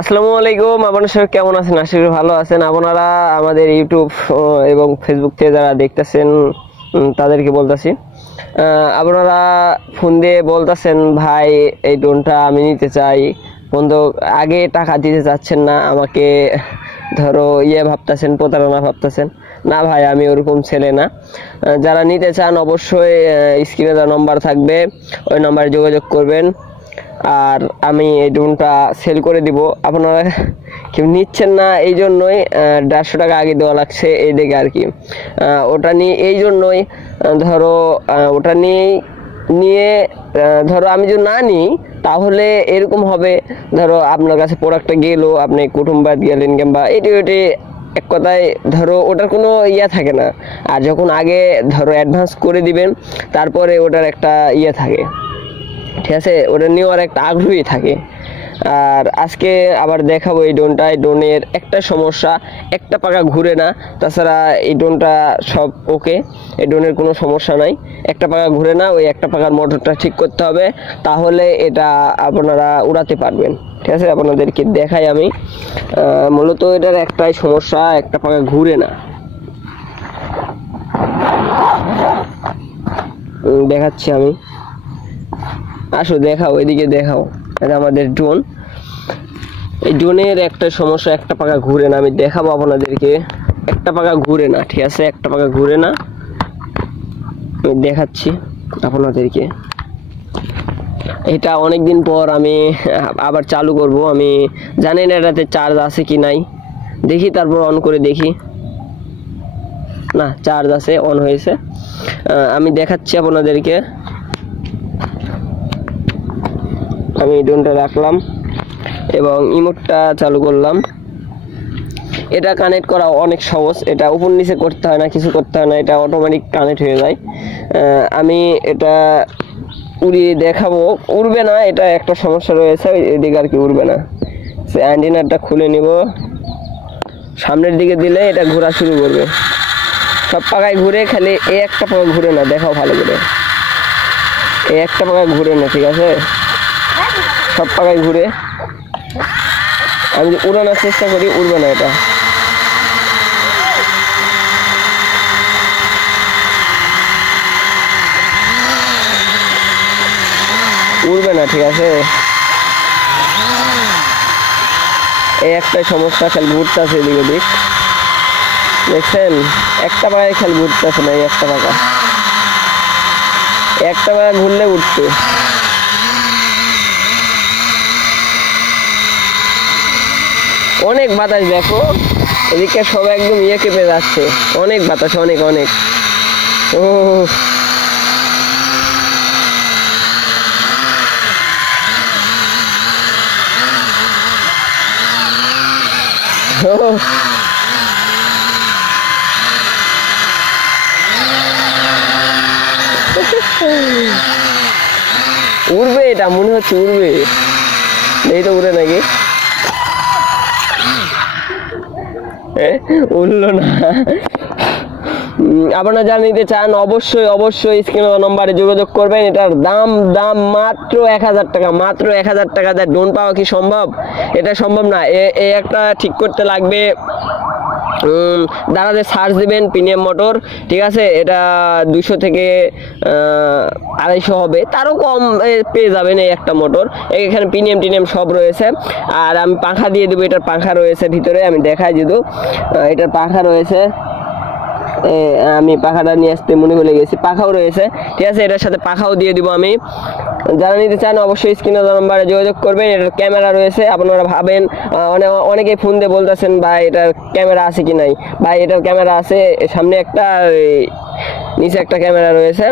আসসালামু আলাইকুম। আপনারা সবাই কেমন আছেন? আশা করি ভালো আছেন। আপনারা আমাদের ইউটিউব এবং ফেসবুক থেকে যারা দেখতেছেন তাদেরকে বলতেছি, আপনারা ফোন দিয়ে বলতেছেন ভাই এই ড্রোনটা আমি নিতে চাই, কিন্তু আগে টাকা দিতে চাচ্ছেন না আমাকে, ধরো ভাবতেছেন, প্রতারণা ভাবতেছেন। না ভাই, আমি ওরকম ছেলে না। যারা নিতে চান অবশ্যই স্ক্রিনে দেওয়া নম্বর থাকবে, ওই নম্বরে যোগাযোগ করবেন। আর আমি এই ড্রোনটা সেল করে দিব। আপনারা কেউ নিচ্ছেন না এই জন্যই 150 টাকা আগে দেওয়া লাগছে এই দিকে আর কি। ওটা নিয়ে এই জন্যই ধরো ওটা নিয়ে ধরো আমি যদি না নিই তাহলে এরকম হবে, ধরো আপনার কাছে প্রোডাক্টটা গেলো, আপনি কুটুম্বাদ গেলেন কিংবা এটি এক কথায় ধরো ওটার কোনো থাকে না। আর যখন আগে ধরো অ্যাডভান্স করে দিবেন তারপরে ওটার একটা থাকে, ঠিক আছে, ওটা নেওয়ার একটা আগ্রহী থাকে। আর আজকে আবার দেখাবো এই ড্রোনের একটা সমস্যা, একটা পাকা ঘুরে না। তাছাড়া এই ড্রোনটা সব ওকে, এই ড্রোনের কোনো সমস্যা নাই। একটা পাকা ঘুরে না, ওই একটা পাকার মোটরটা ঠিক করতে হবে, তাহলে এটা আপনারা উড়াতে পারবেন। ঠিক আছে, আপনাদেরকে দেখাই আমি। মূলত এটার একটাই সমস্যা, একটা পাকা ঘুরে না। দেখাচ্ছি আমি, আসো দেখাও, এদিকে দেখাও। এটা আমাদের ড্রোন। এই ড্রোনের একটা সমস্যা, একটা পাকা ঘুরে না। আমি দেখাবো আপনাদেরকে, একটা পাকা ঘুরে না। ঠিক আছে, একটা পাকা ঘুরে না, আমি দেখাচ্ছি আপনাদেরকে। এটা অনেকদিন পর আমি আবার চালু করব। আমি জানি না এটাতে চার্জ আছে কি নাই, দেখি তারপর অন করে দেখি। না, চার্জ আছে, অন হয়েছে। আমি দেখাচ্ছি আপনাদেরকে। আমি ড্রোনটা রাখলাম এবং ইমোটটা চালু করলাম। এটা কানেক্ট করা অনেক সহজ, এটা উপর নিচে করতে হয় না, কিছু করতে হয় না, এটা অটোমেটিক কানেক্ট হয়ে যায়। আমি এটা উড়িয়ে দেখাবো, উড়বে না, এটা একটা সমস্যা রয়েছে, এদিকে আর কি উড়বে না। সে অ্যান্টেনাটা খুলে নিব, সামনের দিকে দিলে এটা ঘোরা শুরু করবে। সব পাকায় ঘুরে, খালি এই একটা পাকা ঘুরে না, দেখাও ভালো করে। এই একটা পাকা ঘুরে না, ঠিক আছে, সব পাকায় ঘুরে। আমি উড়ানোর চেষ্টা করি, উড়বে না, এটা উড়বে না, ঠিক আছে। এই একটাই সমস্যা, খেল ঘুরতেছে এদিক ওদিক, দেখছেন? একটা পাকায় খেল ঘুরতেছে না, এই একটা পাকা ঘুরলে উঠছে। অনেক বাতাস, দেখো এদিকে সব একদম কেঁপে যাচ্ছে, অনেক বাতাস, অনেক অনেক। ও উড়বে, এটা মনে হচ্ছে উড়বে, এই তো উড়ে নাকি, উড়লো না। আপনারা যা নিতে চান অবশ্যই স্ক্রিনে নম্বরে যোগাযোগ করবেন। এটার দাম মাত্র 1000 টাকা, মাত্র 1000 টাকা। দিয়ে ড্রোন পাওয়া কি সম্ভব? এটা সম্ভব না। এই একটা ঠিক করতে লাগবে, দাঁড়াতে সার্চ দিবেন প্রিমিয়াম মোটর, ঠিক আছে। এটা 200 থেকে 250 হবে, তারও কম পেয়ে যাবেন এই একটা মোটর। এখানে প্রিমিয়াম সব রয়েছে। আর আমি পাখা দিয়ে দেবো, এটার পাখা রয়েছে ভিতরে, আমি দেখাই দিই। এটার পাখা রয়েছে, আমি পাখাটা নিয়ে আসতে মনে ভুলে গেছি, পাখাও রয়েছে, ঠিক আছে। এটার সাথে পাখাও দিয়ে দিব আমি। যারা নিতে চান অবশ্যই স্ক্রিনে নাম্বারে যোগাযোগ করবেন। এটার ক্যামেরা রয়েছে। আপনারা ভাবেন, অনেকে ফোন দিয়ে বলতেছেন ভাই এটার ক্যামেরা আছে কি নাই। ভাই এটার ক্যামেরা আছে, সামনে একটা, নিচে একটা ক্যামেরা রয়েছে।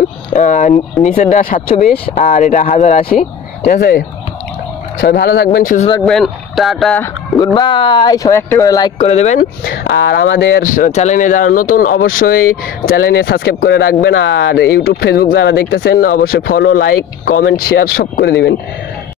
নিচেরটা 720 আর এটা 1080, ঠিক আছে। সবাই ভালো থাকবেন, সুস্থ থাকবেন, টাটা, গুড বাই। সবাই একটা করে লাইক করে দেবেন। আর আমাদের চ্যানেলে যারা নতুন অবশ্যই চ্যানেলে সাবস্ক্রাইব করে রাখবেন। আর ইউটিউব ফেসবুক যারা দেখতেছেন অবশ্যই ফলো, লাইক, কমেন্ট, শেয়ার সব করে দিবেন।